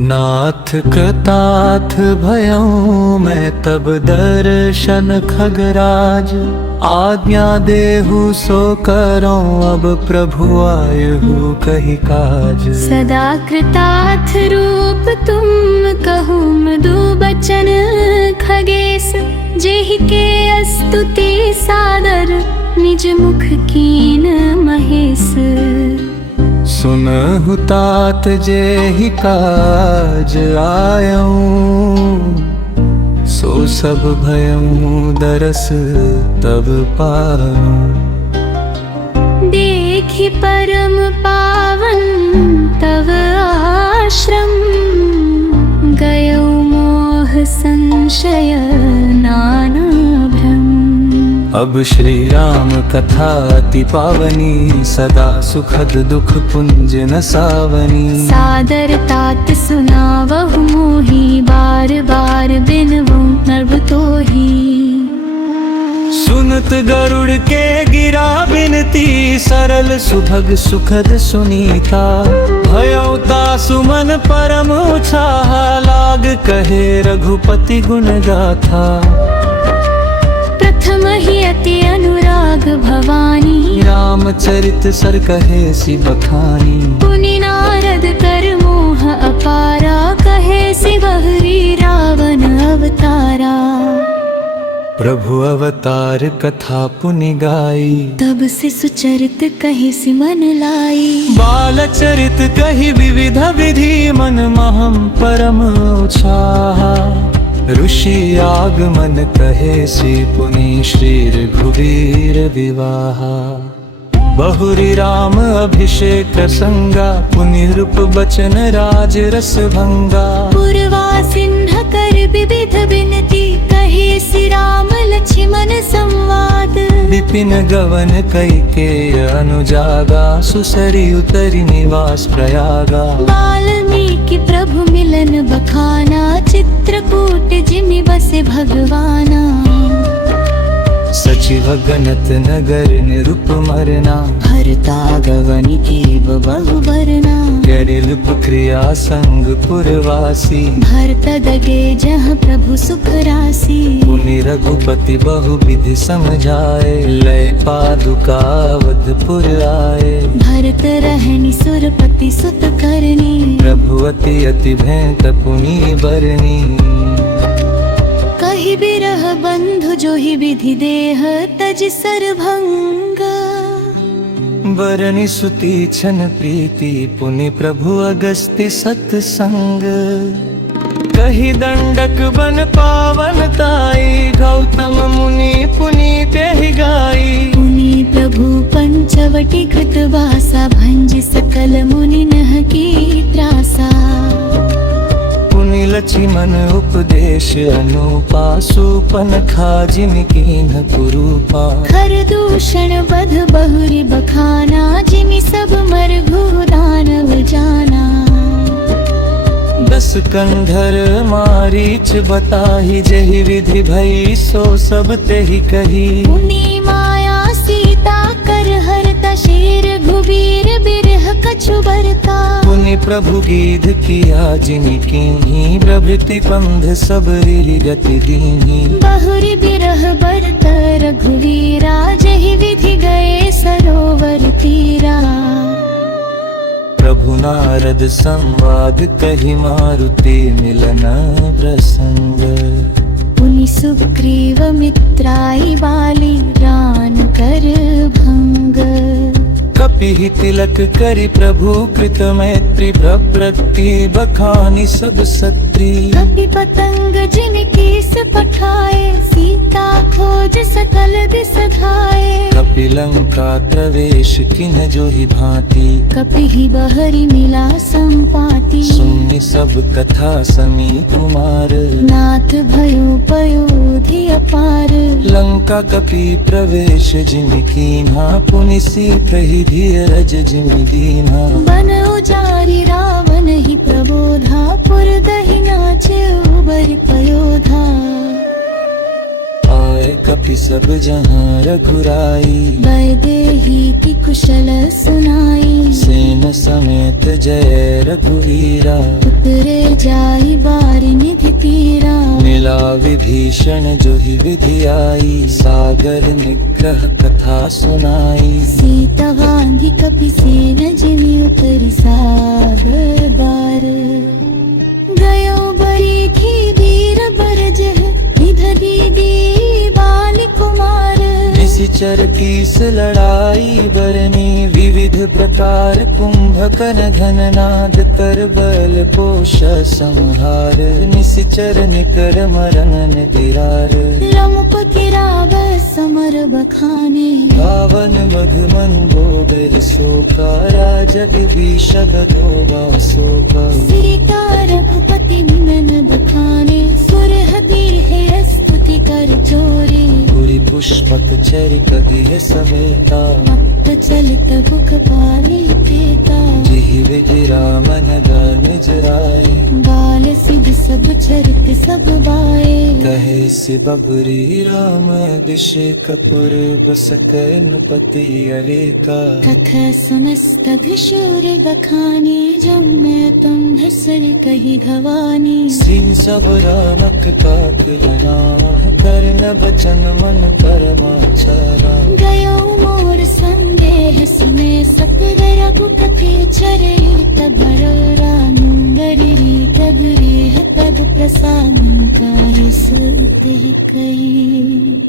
नाथ कृतार्थ भयऊँ मैं तब दर्शन खगराज। आज्ञा देहु सो करूं अब प्रभु आयहु कही काज। सदा कृतार्थ रूप तुम कहूँ मधु बचन खगेश। जेहि के स्तुति सादर निज मुख कीन महेश। सुनहु तात जेहि काज आयऊँ। सो सब भयऊँ दरस तब पाऊँ। देखि परम पावन तव आश्रम। गयो मोह संशय नाना भ्रम। अब श्री राम कथा अति पावनी। सदा सुखद दुख पुंज न सावनी। सादर तात सुनावहु मोहि। बार बार बिनवऊँ नभ तोहि। सुनत गरुड़ के गिरा बिनती। सरल सुभग सुखद सुनीता। भयउ तासु मन परम उत्साहा। लाग कहे रघुपति गुण गाथा। प्रथम ही अति अनुराग भवानी। रामचरित सर कहे सि बखानी। पुनि नारद कर मोह अपारा। कहे सि बहरी रावण अवतारा। प्रभु अवतार कथा पुनि गाई। तब से सुचरित कहे सि मन लाई। बाल चरित कही विविध विधि। मन महम परम उत्साहा। ऋषि आगमन कहे सि पुनि श्री रघुवीर विवाहा। बहुरी राम अभिषेक संगा। पुनि रूप बचन राज रस भंगा। पूर्वासिन्ह कर विविध विनती। कहे सि राम लक्ष्मण संवाद। विपिन गवन कइकेय अनुजागा। सुसरि उतरि निवास प्रयागा। वाल्मीकि प्रभु मिलन बखाना। चित्रकूट जिमि बसे भगवाना। सचिव गणत नगर निरुप मरना। भरता गगन की बहु बरना। गरिल क्रिया संग पुरवासी। भरत दगे जहाँ प्रभु सुख राशि। पुनि रघुपति बहु विधि समझाए। लय पादुका अवधपुर आए। भरत रहनि सुरपति सुत करनी। प्रभु अति अति भेंट पुनि बरनी। कहि बिरह बंधु जोहि विधि देह। तज सरभंग बरनि सुती छन प्रीति। पुनि प्रभु अगस्त्य सत्संग। कही दंडक बन पावन ताई। गौतम मुनि पुनि तेहि गाई। मुनि प्रभु पंचवटी कृत वासा। भंज सकल मुनि नह की त्रासा। पुनि लक्ष्मण उपदेश अनुपा। सूपनखा जिमि कीन्ह कुरूपा। खर दूषण बध बहुरी बखाना। जिमि सब मरघु दानव जाना। दस कंधर मारीच बताही। जहि विधि भई सो सब तेहि कही। पुनि माया सीता कर हरता। शेर घुबीर बिरह कछु बरता। पुनि प्रभु गीध किया जिनि कीन्ही। प्रभृति पंध सब रीरि गति दीन्ही। बहुरी बिरह बरत रघुवीरा। जहि विधि गए सरोवर तीरा। प्रभु नारद संवाद कही। मारुति मिलन प्रसंग। पुनि सुग्रीव मित्राई बाली। रान कर भंग। कपि तिलक करि प्रभु कृत मैत्री। प्रकृति बखानी सब सत्री। कपि पतंग जिमि कीस पठाए। सीता खोज सकल दिस धाये। कपि लंका प्रवेश किन्ह जोहि भांति। कपि ही बहरी मिला संपाति। सुनि सब कथा समीप कुमार। नाथ भयो पयोधि अपार। लंका कपि प्रवेश जिमि कीन्हा। पुनि सीतहि धीरज जिमि दीन्हा। बन उजारि रावण ही प्रबोधा। पुर दहि नाचे उबरि पयोधा। आए कपि सब जहाँ रघुराई। वैदेही की कुशल सुनाई, सेन समेत जय रघुवीरा। उतरे जाई बारी निधि तीरा। मिला विभीषण जो ही विधि आई। सागर निग्रह कथा सुनाई। सीता वांधी कपि सेन जिमि उतरी सागर बार। गयो बरी थी वीर बरजह, निधि दी बाल कुमार। निशिचर कीस लड़ाई बरनी, विविध प्रकार कुंभकर्ण घननाद कर बल पोष संहार। निशिचर निकर मरण गिरार। रमुप किराव समर बखाने, रावण मध मंदोदर शोका। राजा विभीषण दोगा शोका। सीता रघुपति निमन बखाने। सुरहति है स्तुति कर चोरी, पुरी पुष्पक चरित दिह समेता। भक्त चलित बुक पाली तेता। जिहि विधि रामन निज राय। बाल सिद्ध सब चरित सब बाए। कहे सि बबुरी राम अभिषेक पुर बस पति अरेका। कथ समस्त भिशूर बखाने, जम्मे तुम हसर कही भवानी। सीन सब रामक काकलना, कर्ण बचन मन परमाचरा। गयो मोर संदेह समय सकर रघुपति चरित बरोरा। मुंगरी तगरी पद प्रसाद काहि सुत ही कही।